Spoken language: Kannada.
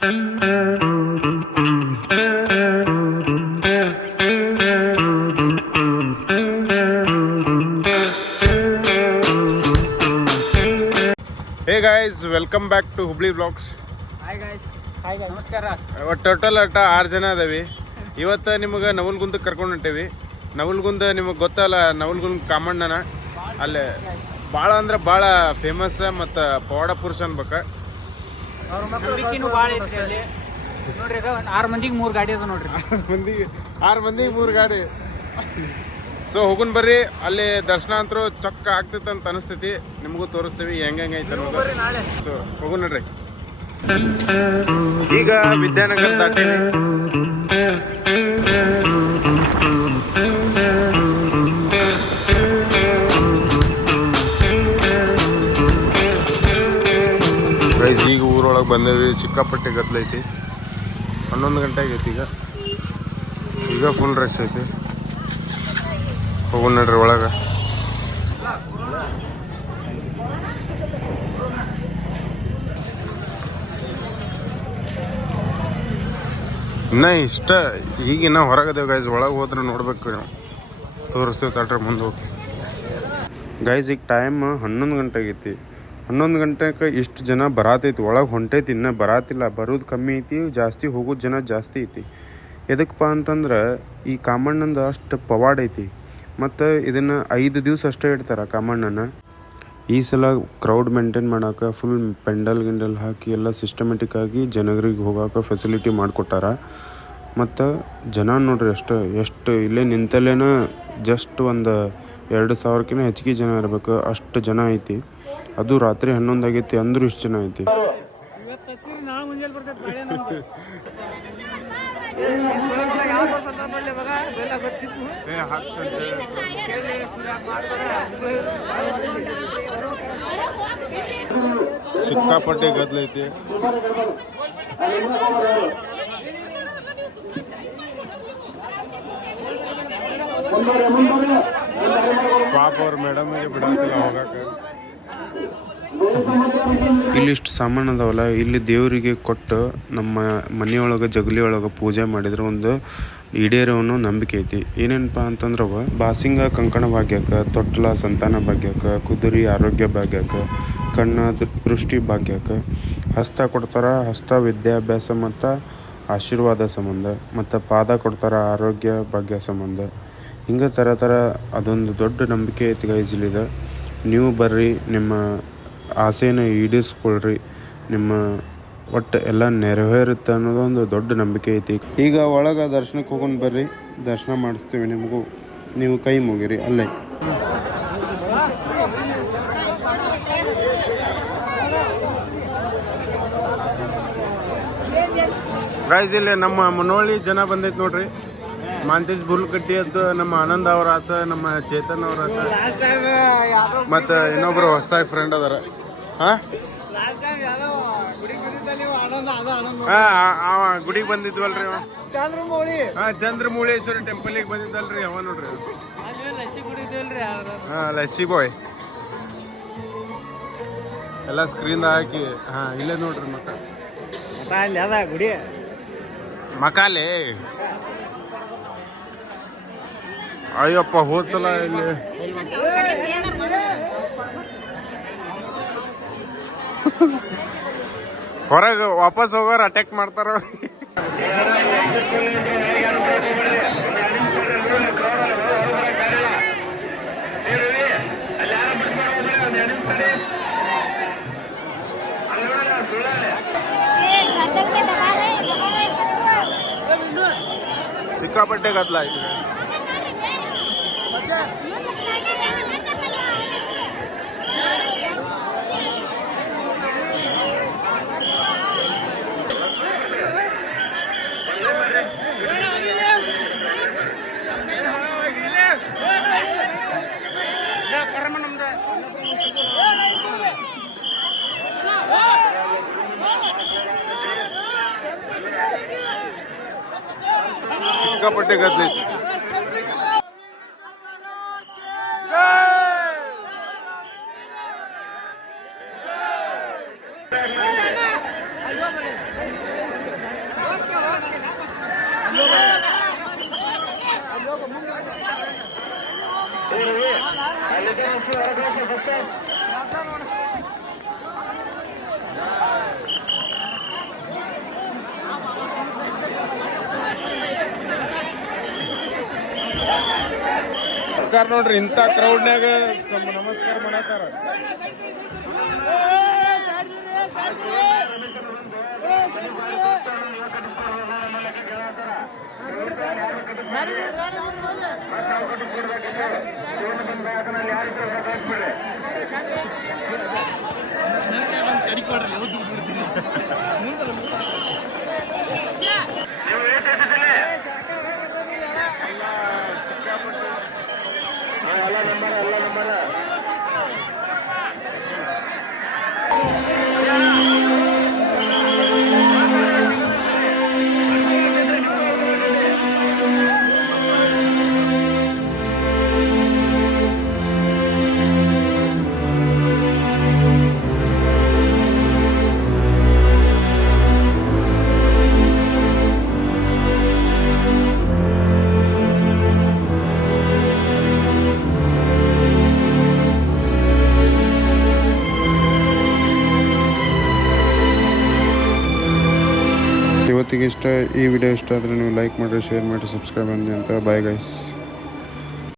Hey guys, welcome back to Hubli blogs. Hi guys, ನಮಸ್ಕಾರ. ಟೋಟಲ್ 6 ಜನ ಅದಾವಿ. ಇವತ್ತು ನಿಮಗೆ ನವಲ್ಗುಂದಕ್ಕೆ ಕರ್ಕೊಂಡು ಹೊಂಟೇವಿ. ನವಲ್ಗುಂದ ನಿಮಗೆ ಗೊತ್ತಲ್ಲ, ನವಲ್ಗುಂದ ಕಾಮಣ್ಣನ ಅಲ್ಲೇ ಭಾಳ ಅಂದ್ರೆ ಭಾಳ ಫೇಮಸ್ ಮತ್ತು ಪವಾಡ ಪುರುಷ ಅನ್ಬೇಕು. ನೋಡ್ರಿ, 6 ಮಂದಿಗೆ 3 ಗಾಡಿ ಅದ ನೋಡ್ರಿ. 6 ಮಂದಿಗೆ 3 ಗಾಡಿ. ಸೊ ಹೋಗುನ್ ಬರ್ರಿ, ಅಲ್ಲಿ ದರ್ಶನ ಅಂತರೂ ಚೊಕ್ಕ ಆಗ್ತೈತೆ ಅಂತ ಅನಿಸ್ತೈತಿ. ನಿಮಗೂ ತೋರಿಸ್ತೀವಿ ಹೆಂಗೈತೆ ಅನ್ನೋದು. ಸೊ ಹೋಗುನ್ ನೋಡ್ರಿ. ಈಗ ವಿದ್ಯಾನಗರ ದಾಟೀವಿ. ಗೈಸ್, ಈಗ ಊರೊಳಗೆ ಬಂದೇವಿ. ಸಿಕ್ಕಾಪಟ್ಟೆ ಗದ್ದಲೈತಿ. 11 ಗಂಟೆ ಆಗೈತಿ. ಈಗ ಫುಲ್ ರಶ್ ಐತಿ. ಹೋಗೋಣ ನಡ್ರಿ ಒಳಗೆ. ಇನ್ನ ಇಷ್ಟ ಈಗಿನ್ನ ಹೊರಗದೇವು ಗೈಸ್. ಒಳಗೆ ಹೋದ್ರೆ ನೋಡ್ಬೇಕು ನಾವು, ತೋರಿಸ್ತೇವೆ ತಟ್ರೆ ಮುಂದೆ ಹೋಗಿ. ಗೈಸ್, ಈಗ ಟೈಮ್ 11 ಗಂಟೆ ಆಗೈತಿ. 11 ಗಂಟೆಗೆ ಇಷ್ಟು ಜನ ಬರಾತೈತಿ. ಒಳಗೆ ಹೊಂಟೈತಿ, ಇನ್ನೂ ಬರಾತಿಲ್ಲ. ಬರೋದು ಕಮ್ಮಿ ಐತಿ, ಜಾಸ್ತಿ ಹೋಗೋದು ಜನ ಜಾಸ್ತಿ ಐತಿ. ಎದಕ್ಕಪ್ಪ ಅಂತಂದ್ರೆ ಈ ಕಾಮಣ್ಣಂದು ಅಷ್ಟು ಪವಾಡ ಐತಿ. ಮತ್ತು ಇದನ್ನು 5 ದಿವಸ ಅಷ್ಟೇ ಇಡ್ತಾರೆ ಕಾಮಣ್ಣನ. ಈ ಸಲ ಕ್ರೌಡ್ ಮೇಂಟೈನ್ ಮಾಡೋಕೆ ಫುಲ್ ಪೆಂಡಲ್ ಗಿಂಡಲ್ ಹಾಕಿ ಎಲ್ಲ ಸಿಸ್ಟಮೆಟಿಕ್ ಆಗಿ ಜನಗಳಿಗೆ ಹೋಗೋಕೆ ಫೆಸಿಲಿಟಿ ಮಾಡಿಕೊಟ್ಟಾರ. ಮತ್ತು ಜನ ನೋಡ್ರಿ ಎಷ್ಟು ಇಲ್ಲೇ ನಿಂತಲ್ಲೇನ ಜಸ್ಟ್ ಒಂದು 2,000ಕ್ಕಿಂತ ಹೆಚ್ಚಿಗೆ ಜನ ಇರಬೇಕು. ಅಷ್ಟು ಜನ ಐತಿ. ಅದು ರಾತ್ರಿ 11 ಆಗೈತಿ ಅಂದ್ರೂ ಇಷ್ಟು ಜನ ಐತಿ. ಸಿಕ್ಕಾಪಟ್ಟೆ ಗದ್ದಲೈತಿ. ಪಾಪ ಅವ್ರ ಮೇಡಮ್ಗೆ ಬಿಡಂತಿಲ್ಲ ಹೋಗಕ್ಕೆ. ಇಲ್ಲಿಷ್ಟು ಸಾಮಾನು ಅದಾವಲ್ಲ, ಇಲ್ಲಿ ದೇವರಿಗೆ ಕೊಟ್ಟು ನಮ್ಮ ಮನೆಯೊಳಗೆ ಜಗಲಿ ಒಳಗೆ ಪೂಜೆ ಮಾಡಿದ್ರೆ ಒಂದು ಈಡೇರೋನು ನಂಬಿಕೆ ಐತಿ. ಏನೇನಪ್ಪ ಅಂತಂದ್ರೆ ಬಾಸಿಂಗ ಕಂಕಣ ಭಾಗ್ಯಕ್ಕೆ, ತೊಟ್ಲ ಸಂತಾನ ಭಾಗ್ಯಕ್ಕೆ, ಕುದುರೆ ಆರೋಗ್ಯ ಭಾಗ್ಯಕ್ಕೆ, ಕಣ್ಣ ದೃಷ್ಟಿ ಭಾಗ್ಯಕ್ಕೆ, ಹಸ್ತ ಕೊಡ್ತಾರೆ ಹಸ್ತ ವಿದ್ಯಾಭ್ಯಾಸ ಮತ್ತು ಆಶೀರ್ವಾದ ಸಂಬಂಧ, ಮತ್ತು ಪಾದ ಕೊಡ್ತಾರೆ ಆರೋಗ್ಯ ಭಾಗ್ಯ ಸಂಬಂಧ. ಹಿಂಗೆ ಥರ ಅದೊಂದು ದೊಡ್ಡ ನಂಬಿಕೆ ಐತಿ ಗೈಸ್ ಇಲ್ಲಿದೆ. ನೀವು ಬರ್ರಿ, ನಿಮ್ಮ ಆಸೆನ ಈಡೇರಿಸ್ಕೊಳ್ರಿ, ನಿಮ್ಮ ಒಟ್ಟು ಎಲ್ಲ ನೆರವೇರುತ್ತೆ ಅನ್ನೋದೊಂದು ದೊಡ್ಡ ನಂಬಿಕೆ ಐತಿ. ಈಗ ಒಳಗೆ ದರ್ಶನಕ್ಕೆ ಹೋಗೋಣ ಬರ್ರಿ, ದರ್ಶನ ಮಾಡಿಸ್ತೀವಿ ನಿಮಗೂ. ನೀವು ಕೈ ಮುಗಿರಿ ಅಲ್ಲೇ. ಗೈಸ್, ಇಲ್ಲಿ ನಮ್ಮ ಮುನ್ನೋಳಿ ಜನ ಬಂದೈತೆ ನೋಡ್ರಿ. ಮಾಂತೇಶ್ ಬುಲ್ಕಟ್ಟಿ ಅಂತ, ನಮ್ಮ ಆನಂದ್ ಅವ್ರ ಆತ, ನಮ್ಮ ಚೇತನ್ ಅವ್ರ ಆತ, ಮತ್ತು ಇನ್ನೊಬ್ರು ಹೊಸದಾಗಿ ಫ್ರೆಂಡ್ ಅದಾರ. ಅವ ಗುಡಿಗೆ ಬಂದಿದ್ವಲ್ರಿ, ಚಂದ್ರಮೌಳೇಶ್ವರಿ ಟೆಂಪಲ್ಗೆ ಬಂದಿದ್ದಲ್ರಿ ಅವ ನೋಡ್ರಿ. ಲಸ್ಸಿ ಬಾಯ್ ಎಲ್ಲ ಸ್ಕ್ರೀನ್ ಹಾಕಿ. ಇಲ್ಲೇ ನೋಡ್ರಿ ಗುಡಿ ಮಕಾಲೆ. ಅಯ್ಯಪ್ಪ, ಹೋದ್ಸಲ ಇಲ್ಲಿ ಹೊರಗೆ ವಾಪಸ್ ಹೋಗೋರು ಅಟ್ಯಾಕ್ ಮಾಡ್ತಾರ. ಸಿಕ್ಕಾಪಟ್ಟೆ ಗದ್ದಲ ಆಯ್ತು. ಸಿಕ್ಕಾಪಟ್ಟೆ ಗದ್ದಲೈತಿ. ಸರ್ಕಾರ ನೋಡ್ರಿ ಇಂಥ ಕ್ರೌಡ್ನ್ಯಾಗ ನಮಸ್ಕಾರ ಮಾಡತ್ತಾರ. ಇವತ್ತಿಗೆ ಇಷ್ಟ. ಈ ವಿಡಿಯೋ ಇಷ್ಟ ಆದರೆ ನೀವು ಲೈಕ್ ಮಾಡಿರಿ, ಶೇರ್ ಮಾಡಿ, ಸಬ್ಸ್ಕ್ರೈಬ್ ಮಾಡಿ ಅಂತ. Bye guys.